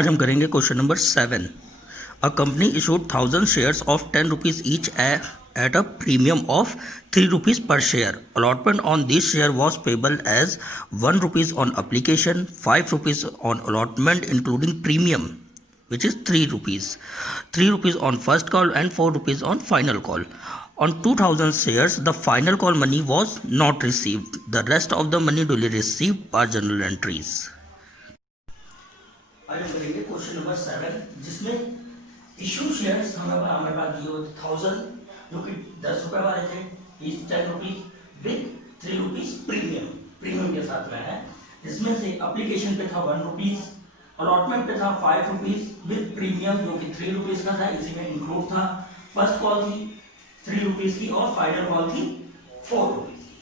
आज हम करेंगे question number 7। A company issued 1000 shares of 10 rupees each at a premium of 3 rupees per share. Allotment on this share was payable as 1 rupees on application, 5 rupees on allotment including premium which is 3 rupees, 3 rupees on first call and 4 rupees on final call. On 2000 shares, the final call money was not received. The rest of the money duly received by journal entries. आज हम करेंगे question number 7 जिसमें issue shares हमारे पास दिए हुए 1000 जो कि 10 रुपए वाले थे, इस 10 रुपीज विद 3 रुपीज प्रीमियम के साथ में है, जिसमें से एप्लीकेशन पे था 1 रुपीज, अलॉटमेंट पे था 5 रुपीज विद प्रीमियम जो कि 3 रुपीज का था, इसी में इंक्लूड था। फर्स्ट कॉल थी 3 रुपीज की और फाइनल कॉल थी 4 रुपीज की,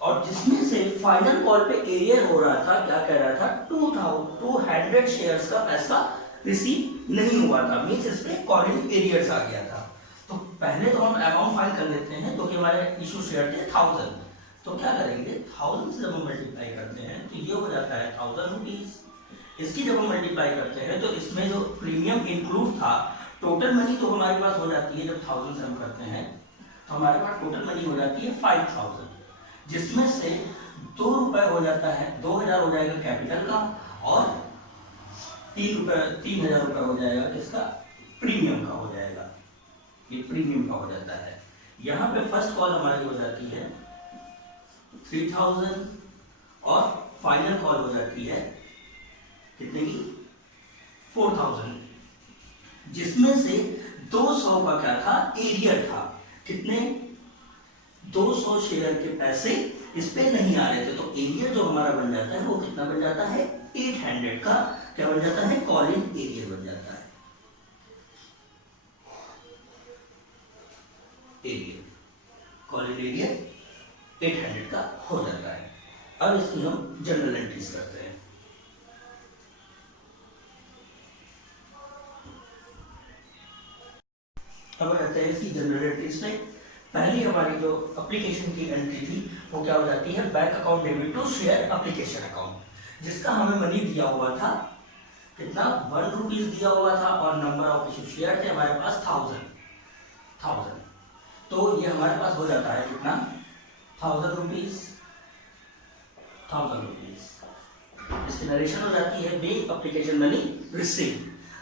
और जिसमें से फाइनल कॉल पे एरियर हो रहा था, क्या कह रहा था, 200 शेयर्स का पैसा रिसीव नहीं हुआ था, मींस इस पे कॉलिंग एरियर्स आ गया था। तो पहले तो हम अमाउंट फाइल कर लेते हैं, तो कि हमारे इशू शेयर थे 1000, तो क्या करेंगे 1000 से जब हम मल्टीप्लाई करते हैं तो ये हो जाता है 1000 रुपीज। इसकी जब हम मल्टीप्लाई करते हैं तो इसमें जो प्रीमियम इंक्लूड था, टोटल मनी तो हमारे पास हो जाती है, जब 1000 से हम करते हैं तो हमारे पास टोटल मनी हो जाती है 5000, जिसमें से 2 रुपए हो जाता है, 2000 हो जाएगा कैपिटल का, और 3000 रुपए हो जाएगा किसका, प्रीमियम का हो जाएगा, ये प्रीमियम का हो जाता है। यहाँ पे फर्स्ट कॉल हमारी हो जाती है 3000 और फाइनल कॉल हो जाती है कितने की, 4000, जिसमें से 200 का क्या था, एरियर था, कितने, 200 शेयर के पैसे इस पे नहीं आ रहे थे, तो एरियर जो हमारा बन जाता है वो कितना बन जाता है, 800 का क्या बन जाता है, कॉलिंग एरियर बन जाता है, एरियर, कॉलिंग एरियर 800 का हो जाता है। अब इसकी हम जनरल एंट्रीज करते हैं। अब रहते हैं इसकी जनरल एंट्रीज में। पहली हमारी जो एप्लीकेशन की एंट्री थी वो क्या हो जाती है, bank account debit to share application account, जिसका हमें मनी दिया हुआ था कितना, 1 रुपीज दिया हुआ था, और नंबर ऑफ इशू शेयर थे हमारे पास 1000, तो ये हमारे पास हो जाता है कितना, 1000 रुपीज। इसकी नरेशन हो जाती है बैंक एप्लीकेशन मनी रिसीव।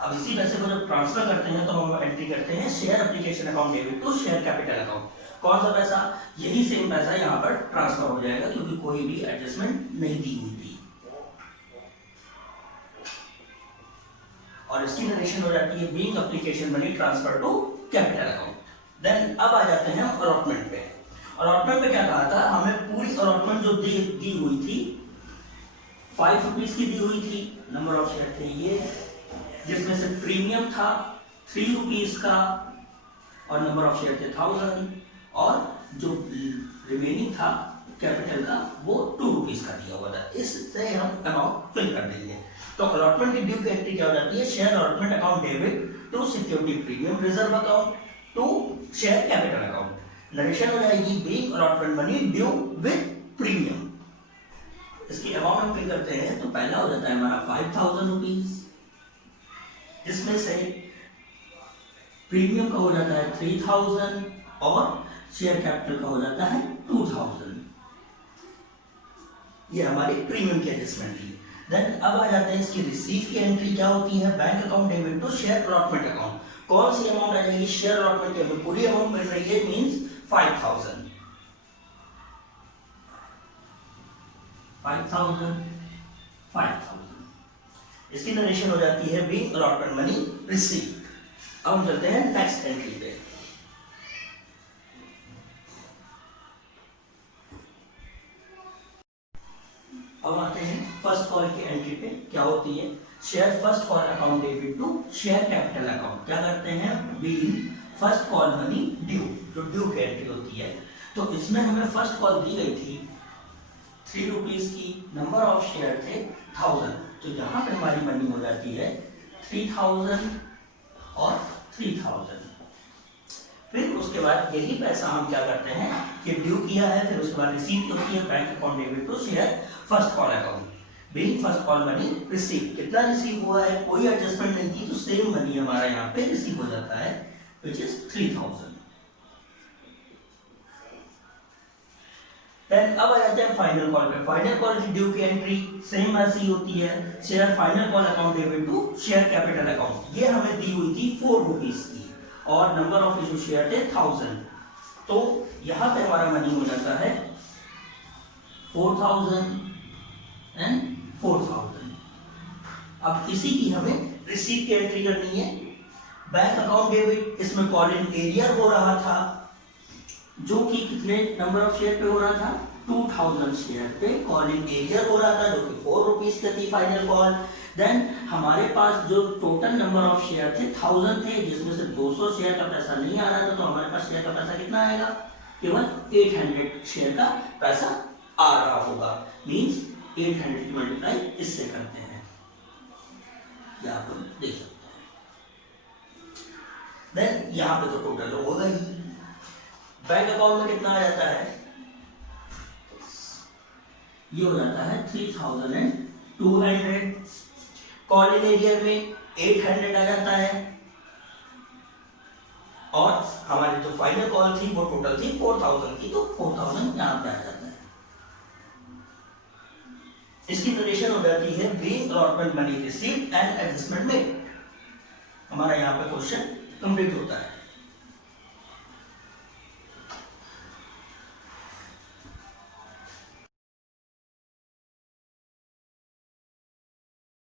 अब इसी पैसे को जब ट्रांसफर करते हैं तो हम एंट्री करते हैं share application account debit to share capital account. कौन सा पैसा, यही सेम पैसा यहाँ पर ट्रांसफर हो जाएगा, क्योंकि कोई भी एडजस्टमेंट नहीं दी हुई थी, और इसकी नरेशन हो जाती है being application money transfer to capital account. Then अब आ जाते हैं अलॉटमेंट पे। अलॉटमेंट पे क्या कहा था, हमें पूरी अलॉटमेंट जो दी हुई थी 5 रुपीज की दी हुई थी, नंबर ऑफ शेयर थे ये, जिसमें से प्रीमियम था 3 रुपीज का, और नंबर ऑफ शेयर थे 1000, और जो रिमेनिंग था कैपिटल का वो 2 रुपीज का दिया हुआ था। इससे हम अमाउंट फिल कर देंगे। तो अलॉटमेंट की ड्यू की एंट्री क्या हो जाती है, share allotment account debit to security premium reserve account to share capital account. Narration हो जाएगी being allotment money due with premium. इसकी अमाउंट हम फिल करते हैं, तो पहला हो जाता है हमारा 5000 रुपीज, जिसमें से प्रीमियम का हो जाता है 3000 और शेयर कैपिटल का हो जाता है 2000। ये हमारी प्रीमियम की एडजस्टमेंट थी। देन अब आ जाते हैं इसकी रिसीव की एंट्री, क्या होती है, bank account debit to share allotment account. कौन सी अमाउंट आ जाएगी, शेयर अलॉटमेंट की हमें पूरी अमाउंट मिल रही है, मींस 5000। इसकी नरेशन हो जाती है बीइंग अलॉटमेंट मनी रिसीव। अब हम चलते हैं नेक्स्ट एंट्री पे। अब आते हैं फर्स्ट कॉल की एंट्री पे, क्या होती है, share first call account debit to share capital account. क्या करते हैं, being first call money due, जो ड्यू की एंट्री होती है, तो इसमें हमें फर्स्ट कॉल दी गई थी 3 रुपीज की, नंबर ऑफ शेयर थे 1000, तो यहाँ पे हमारी मनी हो जाती है 3000 और 3000। फिर उसके बाद यही पैसा हम क्या करते हैं कि ड्यू किया है, फिर उसके बाद रिसीव होती है bank account debit to share first call account. Being first call money receive, कितना रिसीव हुआ है, कोई एडजस्टमेंट नहीं थी, तो सेम मनी हमारा यहाँ पे रिसीव हो जाता है विच इज 3000। देन अब आ जाते हैं final call pay. Final call की ड्यू की एंट्री सेम ऐसी होती है, share final call account debit to share capital account. ये हमें दी हुई थी 4 रुपीज की और नंबर ऑफ इशू शेयर थे 1000, तो यहां पे हमारा मनी हो जाता है 4000 एंड 4000। अब इसी की हमें रिसीव की एंट्री करनी है। बैंक अकाउंट डेबिट, इसमें कॉल इन एरियर हो रहा था, जो कि कितने नंबर ऑफ शेयर पे हो रहा था, 2000 शेयर पे कॉल इन एरियर हो रहा था, जो कि 4 रुपीज का थी फाइनल कॉल। देन हमारे पास जो टोटल नंबर ऑफ शेयर थे 1000 थे, जिसमें से 200 शेयर का पैसा नहीं आ रहा था, तो हमारे पास शेयर का पैसा कितना आएगा, केवल 800 शेयर का पैसा आ रहा होगा। मींस 800 की मल्टीप्लाई इससे करते हैं, ये आप लोग देख सकते हैं। देन यहां पे तो टोटल होगा ही। बैंक अकाउंट में कितना आ जाता है, ये हो जाता है 3200। कॉल इन एरियर में 800 आ जाता है, और हमारी जो फाइनल कॉल थी वो टोटल थी 4000 की, तो 4000 यहां पे आ जाता है। इसकी नरेशन हो जाती है being allotment money received and adjustment made. हमारा यहाँ पे क्वेश्चन कंप्लीट होता है।